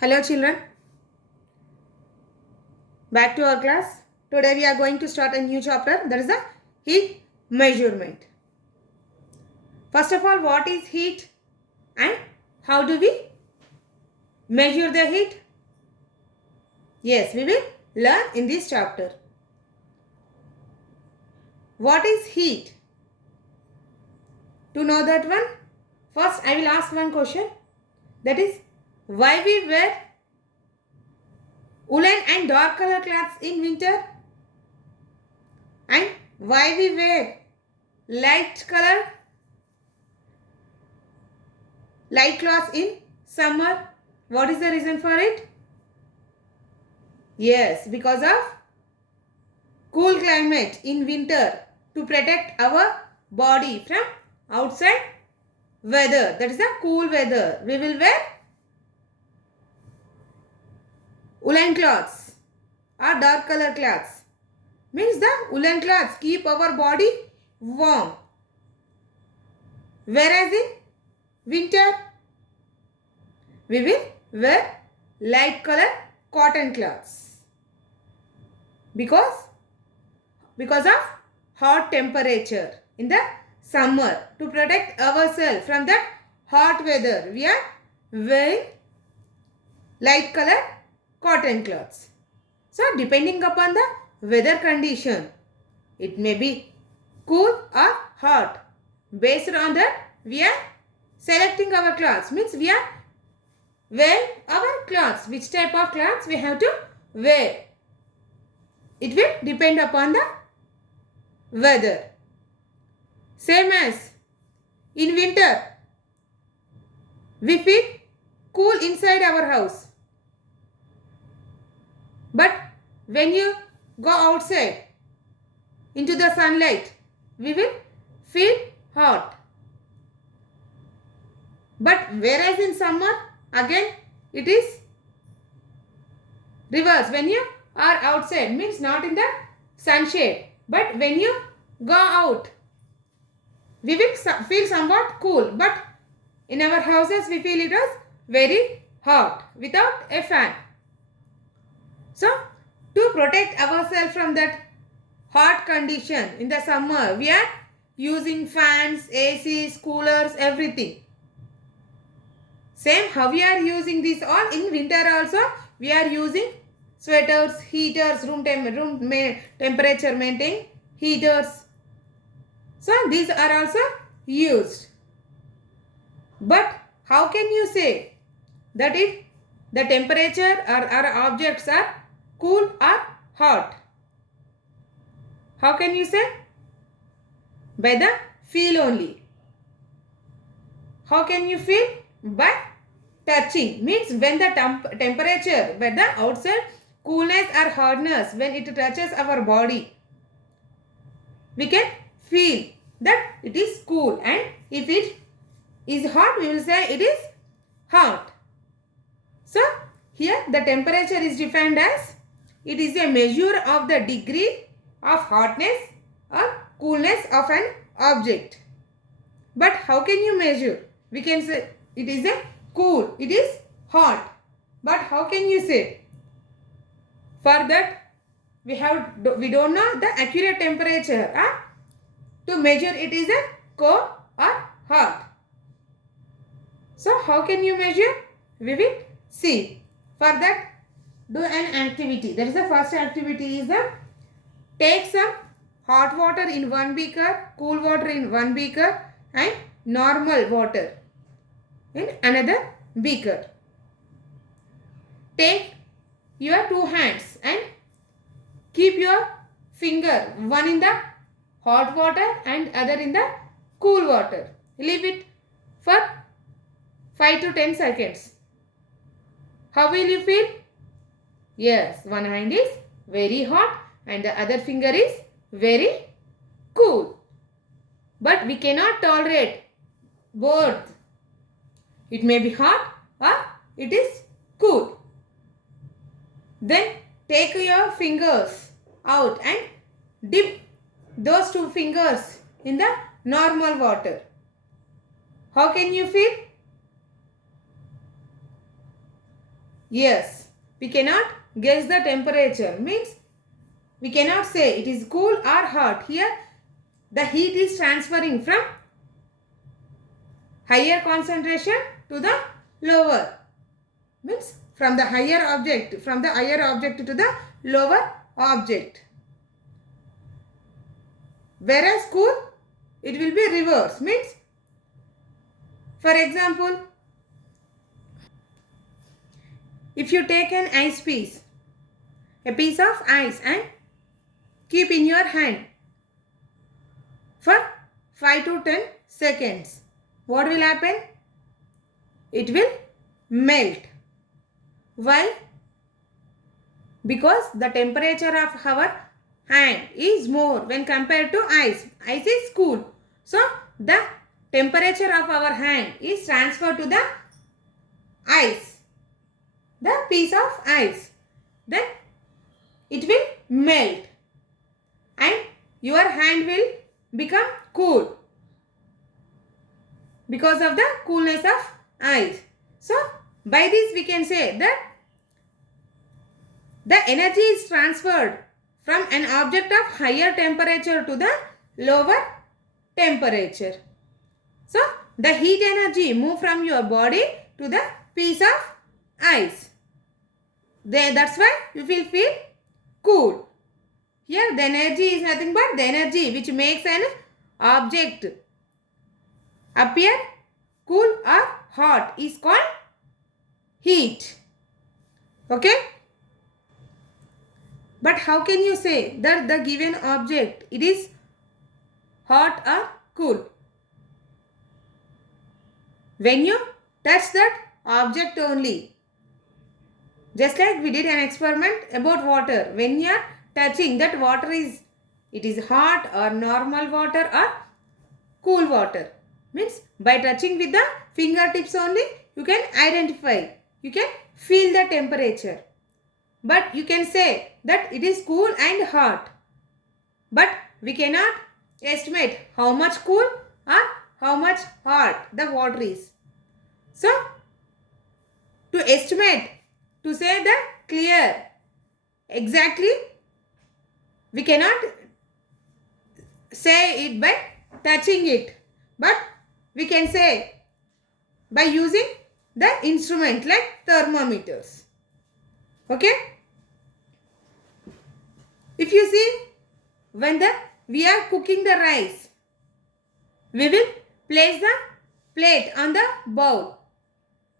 Hello children, back to our class. Today we are going to start a new chapter, that is the heat measurement. First of all, what is heat and how do we measure the heat? Yes, we will learn in this chapter. What is heat? To know that one, first I will ask one question, that is, why we wear woolen and dark color clothes in winter and why we wear light clothes in summer? What is the reason for it? Yes, because of cool climate in winter, to protect our body from outside weather. That is the cool weather. We will wear woolen cloths or dark color cloths. Means the woolen cloths keep our body warm. Whereas in winter, we will wear light color cotton cloths. Because of hot temperature in the summer, to protect ourselves from that hot weather, we are wearing light color cotton cloths. So depending upon the weather condition, it may be cool or hot. Based on that, we are selecting our clothes. Means we are wearing our clothes. Which type of clothes we have to wear? It will depend upon the weather. Same as in winter, we feel cool inside our house. But when you go outside into the sunlight, we will feel hot. But whereas in summer, again it is reverse. When you are outside, means not in the sunshade, but when you go out, we will feel somewhat cool. But in our houses, we feel it was very hot without a fan. So, to protect ourselves from that hot condition in the summer, we are using fans, ACs, coolers, everything. Same how we are using this all in winter also, we are using sweaters, heaters, room temperature maintaining heaters. So these are also used. But how can you say that if the temperature or objects are cool or hot? How can you say? By the feel only. How can you feel? By touching. Means when the temperature, when the outside coolness or hardness, when it touches our body, we can feel that it is cool. And if it is hot, we will say it is hot. So here the temperature is defined as, it is a measure of the degree of hotness or coolness of an object. But how can you measure? We can say it is a cool, it is hot. But how can you say? For that we don't know the accurate temperature to measure it is a cold or hot. So how can you measure? We will see. For that, do an activity. That is the first activity is take some hot water in one beaker, cool water in one beaker and normal water in another beaker. Take your two hands and keep your finger, one in the hot water and other in the cool water. Leave it for 5 to 10 seconds. How will you feel? Yes, one hand is very hot and the other finger is very cool. But we cannot tolerate both. It may be hot or it is cool. Then take your fingers out and dip those two fingers in the normal water. How can you feel? Yes, we cannot guess the temperature. Means we cannot say it is cool or hot. Here the heat is transferring from higher concentration to the lower. Means from the higher object to the lower object. Whereas cool, it will be reverse. Means, for example, if you take an ice piece, a piece of ice, and keep in your hand for 5 to 10 seconds, what will happen? It will melt. Why? Because the temperature of our hand is more when compared to ice. Ice is cool. So, the temperature of our hand is transferred to the ice. The piece of ice. Then it will melt. And your hand will become cool. Because of the coolness of ice. So, by this we can say that the energy is transferred from an object of higher temperature to the lower temperature. So, the heat energy move from your body to the piece of ice. That's why you will feel cool. Here the energy is nothing but the energy which makes an object appear cool or hot is called heat. Okay? But how can you say that the given object it is hot or cool? When you touch that object only. Just like we did an experiment about water. When you are touching that water it is hot or normal water or cool water. Means by touching with the fingertips only you can identify. You can feel the temperature. But you can say that it is cool and hot. But we cannot estimate how much cool or how much hot the water is. So, to estimate, to say the clear, exactly, we cannot say it by touching it. But we can say by using the instrument like thermometers. Okay? If you see, when we are cooking the rice, we will place the plate on the bowl,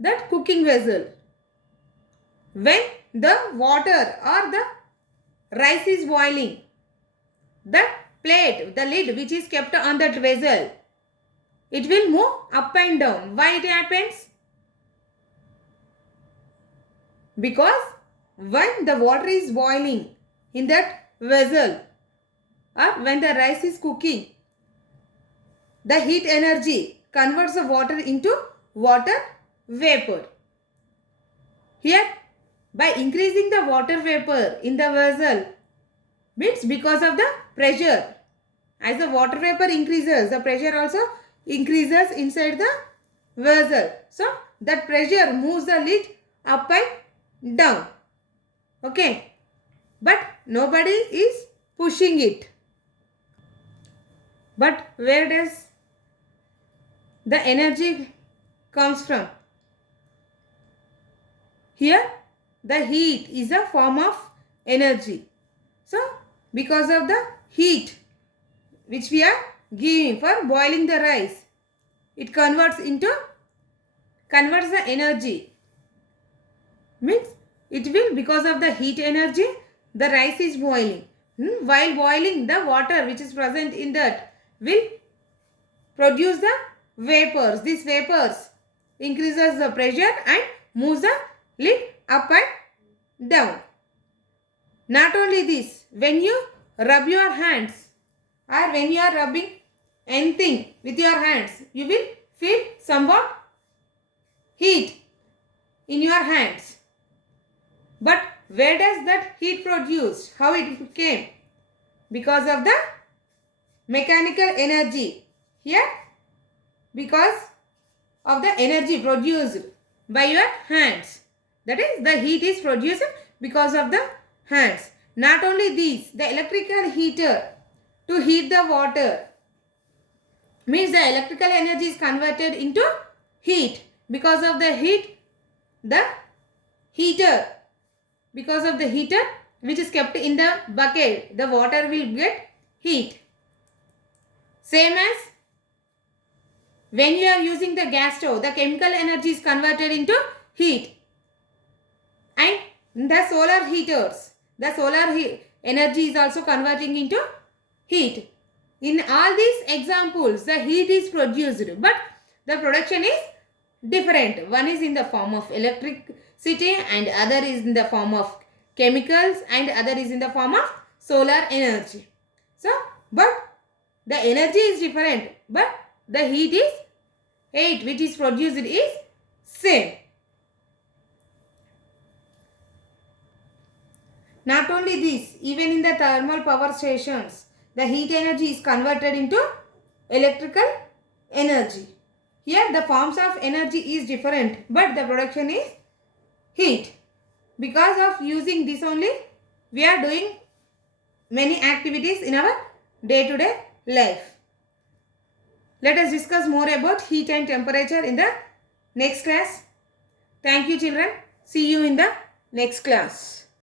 that cooking vessel. When the water or the rice is boiling, the plate, the lid which is kept on that vessel, it will move up and down. Why it happens? Because when the water is boiling in that vessel or when the rice is cooking, the heat energy converts the water into water vapor. Here, by increasing the water vapor in the vessel, means because of the pressure. As the water vapor increases, the pressure also increases inside the vessel. So, that pressure moves the lid up and down. Okay. But nobody is pushing it. But where does the energy comes from? Here, the heat is a form of energy. So, because of the heat which we are giving for boiling the rice, it converts the energy. Means it will, because of the heat energy, the rice is boiling. While boiling, the water which is present in that will produce the vapors. These vapors increases the pressure and moves the lid up and down. Not only this, when you rub your hands or when you are rubbing anything with your hands, you will feel somewhat heat in your hands. But where does that heat produced? How it came? Because of the mechanical energy. Here, because of the energy produced by your hands. That is, the heat is produced because of the hands. Not only these, the electrical heater to heat the water means the electrical energy is converted into heat. Because of the heat, the heater, because of the heater which is kept in the bucket, the water will get heat. Same as when you are using the gas stove, the chemical energy is converted into heat. And the solar heaters, the energy is also converting into heat. In all these examples, the heat is produced, but the production is different. One is in the form of electricity and other is in the form of chemicals and other is in the form of solar energy. So, but the energy is different, but the heat which is produced is same. Not only this, even in the thermal power stations, the heat energy is converted into electrical energy. Here the forms of energy is different, but the production is heat. Because of using this only, we are doing many activities in our day-to-day life. Let us discuss more about heat and temperature in the next class. Thank you, children. See you in the next class.